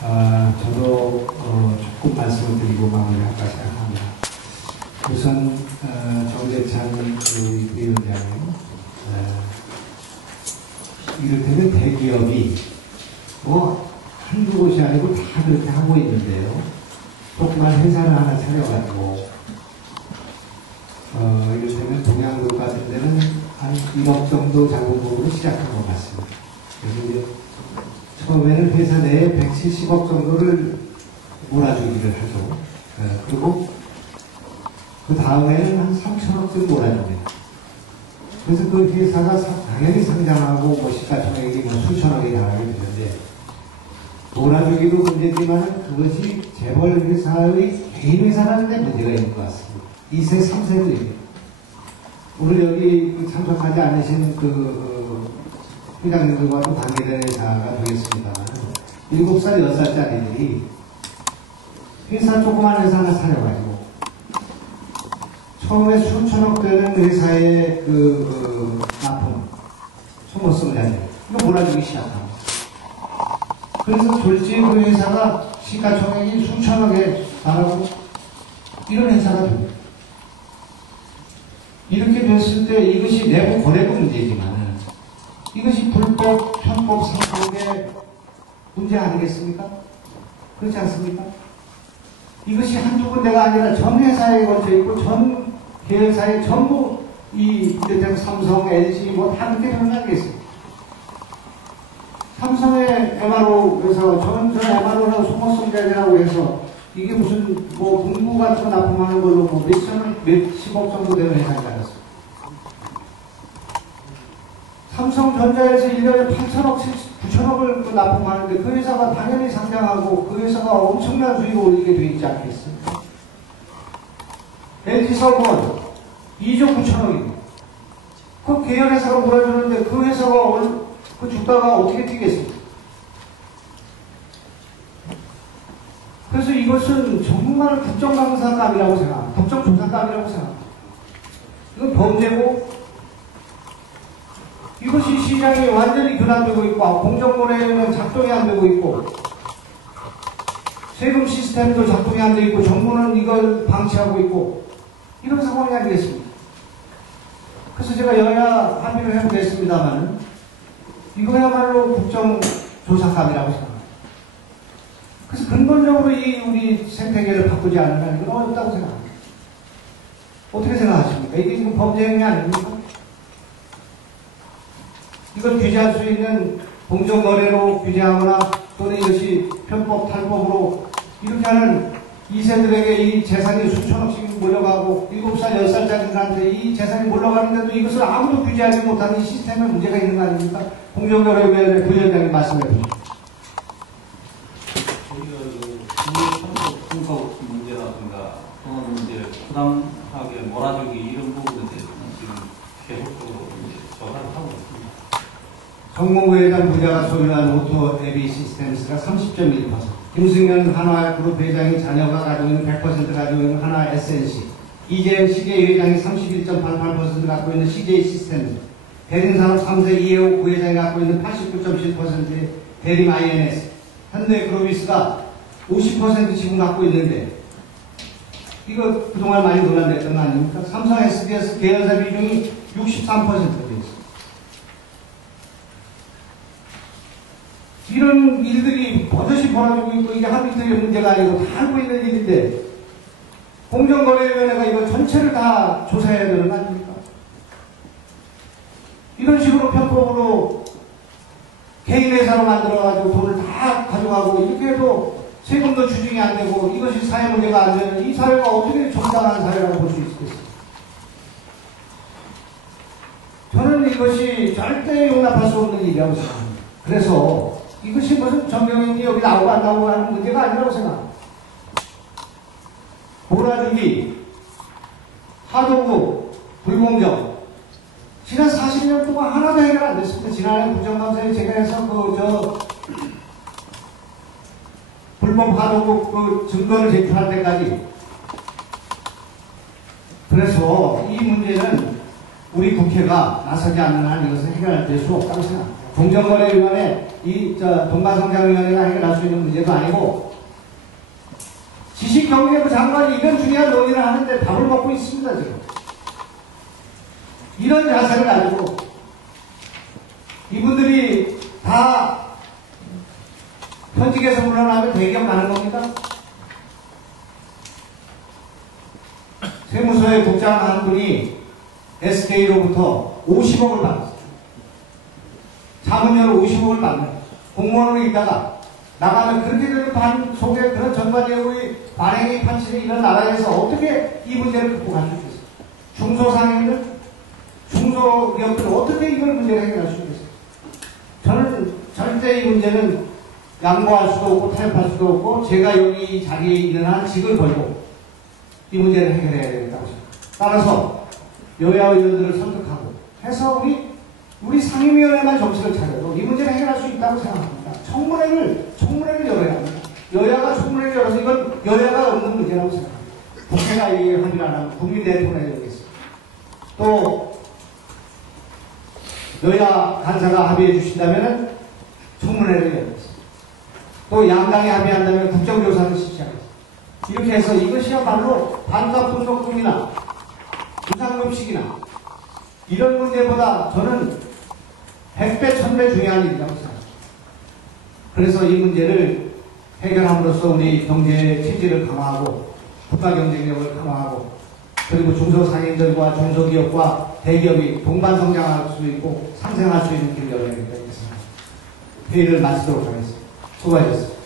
저도 조금 말씀을 드리고 마무리할까 생각합니다. 우선 정재찬 부위원장님, 이를테면 대기업이 한두 곳이 아니고 다 그렇게 하고 있는데요. 조그만 회사를 하나 차려가지고 이를테면 동양그룹 같은 데는 한 1억 정도 자본금으로 시작한 것 같습니다. 그래서 이제 처음에는 회사 내에 170억 정도를 몰아주기를 하죠. 그리고 그 다음에는 한 3천억쯤 몰아줍니다. 그래서 그 회사가 당연히 상장하고 시가총액이 수천억이 나가게 되는데, 몰아주기도 문제지만 그것이 재벌 회사의 개인 회사라는 데 문제가 있는 것 같습니다. 2세, 3세도 있습니다. 오늘 여기 참석하지 않으신 회장님들과도 관계된 회사가 되겠습니다만, 7살, 10살짜리들이 회사 조그만 회사 하나 차려가지고 처음에 수천억 되는 회사의 납품, 소모성을 해야 돼요. 이거 몰아주기 시작합니다. 그래서 졸지 그 회사가 시가총액이 수천억에 달하고 이런 회사가 됩니다. 이렇게 됐을 때 이것이 내부 거래도 문제지만 이것이 불법, 편법, 상법의 문제 아니겠습니까? 그렇지 않습니까? 이것이 한두 군데가 아니라 전 회사에 걸쳐 있고 전 계열사에 전부 이를테면 삼성, LG 다 그렇게 되는 거 아니겠습니까? 삼성의 MRO에서 전 MRO라고 소모성 제재라고 해서 이게 무슨 공구 같은 거 납품하는 걸로 몇십억 정도 되는 회사인 줄 알았어요. 삼성전자에서 1년에 8천억, 9천억을 납품하는데 그 회사가 당연히 상장하고 그 회사가 엄청난 수익을 올리게 돼 있지 않겠습니까? LG설건 2조 9천억입니다. 그 계열회사가 몰아주는데 그 회사가 그 주가가 어떻게 뛰겠습니까? 그래서 이것은 정말 국정감사감이라고 생각합니다. 국정조사감이라고 생각합니다. 이건 범죄고, 이것이 시장이 완전히 교란되고 있고, 공정거래는 작동이 안 되고 있고, 세금 시스템도 작동이 안 되고 있고, 정부는 이걸 방치하고 있고, 이런 상황이 아니겠습니까? 그래서 제가 여야 합의를 해보겠습니다만, 이거야말로 국정조사감이라고 생각합니다. 그래서 근본적으로 우리 생태계를 바꾸지 않으면 이건 어렵다고 생각합니다. 어떻게 생각하십니까? 이게 지금 범죄 행위 아닙니까? 이걸 규제할 수 있는 공정거래로 규제하거나 또는 이것이 편법, 탈법으로 이렇게 하는 2세들에게 이 재산이 수천억씩 몰려가고 7살, 10살짜리들한테 이 재산이 몰려가는데도 이것을 아무도 규제하지 못하는 이 시스템에 문제가 있는 거 아닙니까? 공정거래위원회 부위원장님 말씀해 주십시오. 저희가 분석 문제라든가 또는 문제 부당하게 몰아주기 이런 부분에 대해서는 지금 계속적으로 조사를 하고 있습니다. 정몽구회장 부자가 소유한 오토 에비 시스템스가 30.1%, 김승현 한화그룹 회장이 자녀가 가지고 있는 100% 가지고 있는 한화 SNC, 이재영 CJ 회장이 31.88% 갖고 있는 CJ 시스템스, 대림산업 3세 이해옥 부회장이 갖고 있는 89.7%의 대림 INS, 현대그로비스가 50% 지분 갖고 있는데, 이거 그동안 많이 논란됐던 거 아닙니까? 삼성 SDS 계열사 비중이 63%가 되어 있습니다. 이런 일들이 버젓이 벌어지고 있고, 이게 하루 이틀의 문제가 아니고 다 알고 있는 일인데, 공정거래위원회가 이거 전체를 다 조사해야 되는 거 아닙니까? 이런 식으로 편법으로 개인회사로 만들어가지고 돈을 다 가져가고, 이렇게 해도 세금도 추징이 안 되고, 이것이 사회 문제가 안 되는 이 사회가 어떻게 정당한 사회라고 볼 수 있겠습니까? 저는 이것이 절대 용납할 수 없는 일이라고 생각합니다. 그래서 이것이 무슨 정경영이 여기 나오고 안 나오고 하는 문제가 아니라고 생각합니다. 몰아주기, 하도급, 불공정, 지난 40년 동안 하나도 해결 안 됐습니다. 지난해 국정감사에 제가 해서 불법 하도급 증거를 제출할 때까지. 그래서 이 문제는 우리 국회가 나서지 않는 한 이것을 해결될 수 없다고 생각합니다. 공정거래위원회, 동반성장위원회가 해결할 수 있는 문제도 아니고, 지식경제부 장관이 이런 중요한 논의를 하는데 밥을 먹고 있습니다, 지금. 이런 자세를 가지고, 이분들이 다 현직에서 물러나면 대기업 가는 겁니다. 세무서에 국장한 분이 SK로부터 50억을 받았어요. 자문료로 50억을 받는 공무원으로 있다가 나가면 그렇게 되는 반 속에 그런 전반적으로 반행이 판치는 이런 나라에서 어떻게 이 문제를 극복할 수 있겠어요? 중소상인들, 중소기업들 어떻게 이걸 문제를 해결할 수 있겠어요? 저는 절대 이 문제는 양보할 수도 없고 타협할 수도 없고 제가 여기 이 자리에 일어난 직을 걸고 이 문제를 해결해야 되겠다고 생각합니다. 따라서 여야 의원들을 설득하고 해서 우리 상임위원회만 정신을 차려도 이 문제를 해결할 수 있다고 생각합니다. 청문회를 열어야 합니다. 여야가 청문회를 열어서 이건 여야가 없는 문제라고 생각합니다. 국회가 이 합의를 안 하면 국민 대통령이 되겠습니다. 또 여야 간사가 합의해 주신다면 청문회를 열겠습니다. 또 양당이 합의한다면 국정조사를 실시하겠습니다. 이렇게 해서 이것이야말로 반값분석금이나 부상급식이나 이런 문제보다 저는 100배, 1000배 중요한 일이라고 생각합니다. 그래서 이 문제를 해결함으로써 우리 경제의 체질을 강화하고 국가 경쟁력을 강화하고 그리고 중소상인들과 중소기업과 대기업이 동반성장할 수 있고 상생할 수 있는 길을 열어야 된다고 생각합니다. 회의를 마치도록 하겠습니다. 수고하셨습니다.